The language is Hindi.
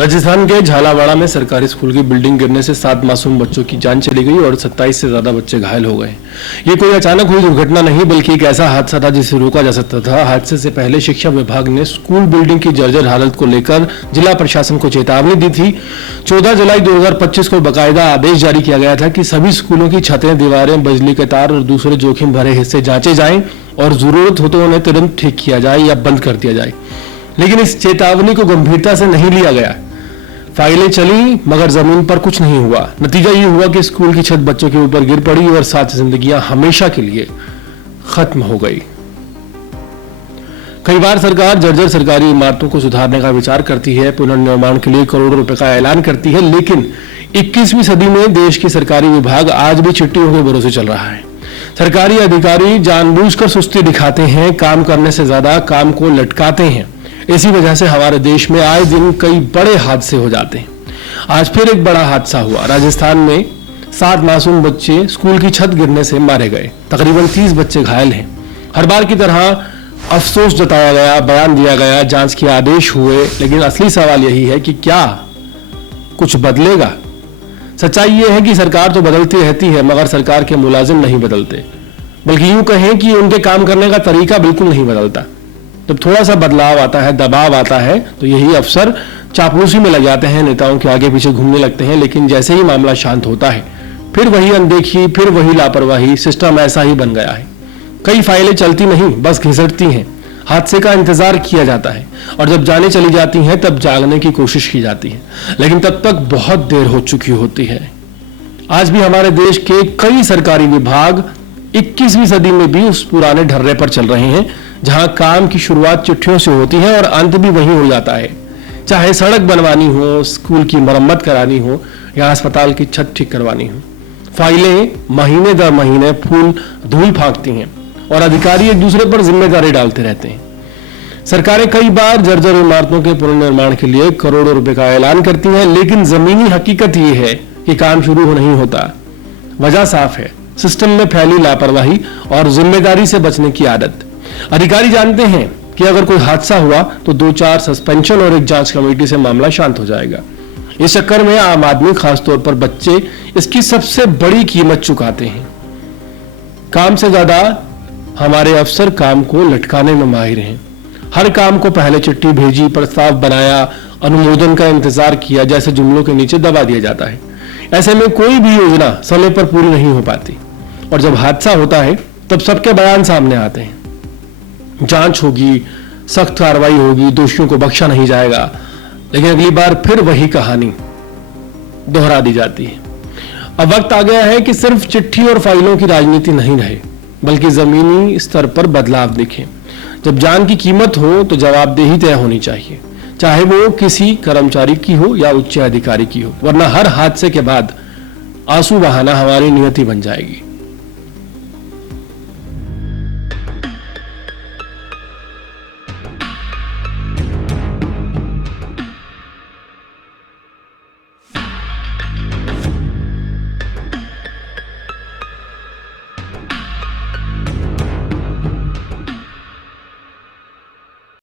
राजस्थान के झालावाड़ा में सरकारी स्कूल की बिल्डिंग गिरने से 7 मासूम बच्चों की जान चली गई और 27 से ज्यादा बच्चे घायल हो गए। ये कोई अचानक हुई दुर्घटना नहीं बल्कि एक ऐसा हादसा था जिसे रोका जा सकता था। हादसे से पहले शिक्षा विभाग ने स्कूल बिल्डिंग की जर्जर हालत को लेकर जिला प्रशासन को चेतावनी दी थी। 14 जुलाई 2025 को बाकायदा आदेश जारी किया गया था कि सभी स्कूलों की छतें, दीवारें, बिजली के तार और दूसरे जोखिम भरे हिस्से जांचे जाएं और जरूरत हो तो उन्हें तुरंत ठीक किया जाए या बंद कर दिया जाए। लेकिन इस चेतावनी को गंभीरता से नहीं लिया गया। फाइलें चली मगर जमीन पर कुछ नहीं हुआ। नतीजा ये हुआ कि स्कूल की छत बच्चों के ऊपर गिर पड़ी और 7 जिंदगियां हमेशा के लिए खत्म हो गई। कई बार सरकार जर्जर सरकारी इमारतों को सुधारने का विचार करती है, पुनर्निर्माण के लिए करोड़ों रुपए का ऐलान करती है, लेकिन 21वीं सदी में देश के सरकारी विभाग आज भी चिट्ठियों के भरोसे चल रहा है। सरकारी अधिकारी जानबूझकर सुस्ती दिखाते हैं, काम करने से ज्यादा काम को लटकाते हैं। इसी वजह से हमारे देश में आए दिन कई बड़े हादसे हो जाते हैं। आज फिर एक बड़ा हादसा हुआ। राजस्थान में 7 मासूम बच्चे स्कूल की छत गिरने से मारे गए। तकरीबन 30 बच्चे घायल हैं। हर बार की तरह अफसोस जताया गया, बयान दिया गया, जांच के आदेश हुए, लेकिन असली सवाल यही है कि क्या कुछ बदलेगा? सच्चाई यह है कि सरकार तो बदलती रहती है मगर सरकार के मुलाजिम नहीं बदलते, बल्कि यूं कहें कि उनके काम करने का तरीका बिल्कुल नहीं बदलता। जब थोड़ा सा बदलाव आता है, दबाव आता है, तो यही अफसर चापलूसी में लग जाते हैं, नेताओं के आगे पीछे घूमने लगते हैं। लेकिन जैसे ही मामला शांत होता है फिर वही अनदेखी, फिर वही लापरवाही। सिस्टम ऐसा ही बन गया है। कई फाइलें चलती नहीं, बस घिसटती हैं। हादसे का इंतजार किया जाता है और जब जाने चली जाती हैं तब जागने की कोशिश की जाती है, लेकिन तब तक बहुत देर हो चुकी होती है। आज भी हमारे देश के कई सरकारी विभाग 21वीं सदी में भी उस पुराने ढर्रे पर चल रहे हैं जहां काम की शुरुआत चिट्ठियों से होती है और अंत भी वही हो जाता है। चाहे सड़क बनवानी हो, स्कूल की मरम्मत करानी हो या अस्पताल की छत ठीक करवानी हो, फाइलें महीने दर महीने धूल फांकती हैं और अधिकारी एक दूसरे पर जिम्मेदारी डालते रहते हैं। सरकारें कई बार जर्जर इमारतों के पुनर्निर्माण के लिए करोड़ों रुपए का ऐलान करती हैं, लेकिन जमीनी हकीकत यह है कि काम शुरू नहीं होता। वजह साफ है, सिस्टम में फैली लापरवाही और जिम्मेदारी से बचने की आदत। अधिकारी जानते हैं कि अगर कोई हादसा हुआ तो 2-4 सस्पेंशन और एक जांच कमेटी से मामला शांत हो जाएगा। इस चक्कर में आम आदमी, खासतौर पर बच्चे, इसकी सबसे बड़ी कीमत चुकाते हैं। काम से ज्यादा हमारे अफसर काम को लटकाने में माहिर हैं। हर काम को पहले चिट्ठी भेजी, प्रस्ताव बनाया, अनुमोदन का इंतजार किया, जैसे जुमलों के नीचे दबा दिया जाता है। ऐसे में कोई भी योजना समय पर पूरी नहीं हो पाती और जब हादसा होता है तब सबके बयान सामने आते हैं। जांच होगी, सख्त कार्रवाई होगी, दोषियों को बख्शा नहीं जाएगा, लेकिन अगली बार फिर वही कहानी दोहरा दी जाती है। अब वक्त आ गया है कि सिर्फ चिट्ठी और फाइलों की राजनीति नहीं रहे, बल्कि जमीनी स्तर पर बदलाव दिखे। जब जान की कीमत हो तो जवाबदेही तय होनी चाहिए, चाहे वो किसी कर्मचारी की हो या उच्च अधिकारी की हो, वरना हर हादसे के बाद आंसू बहाना हमारी नियति बन जाएगी।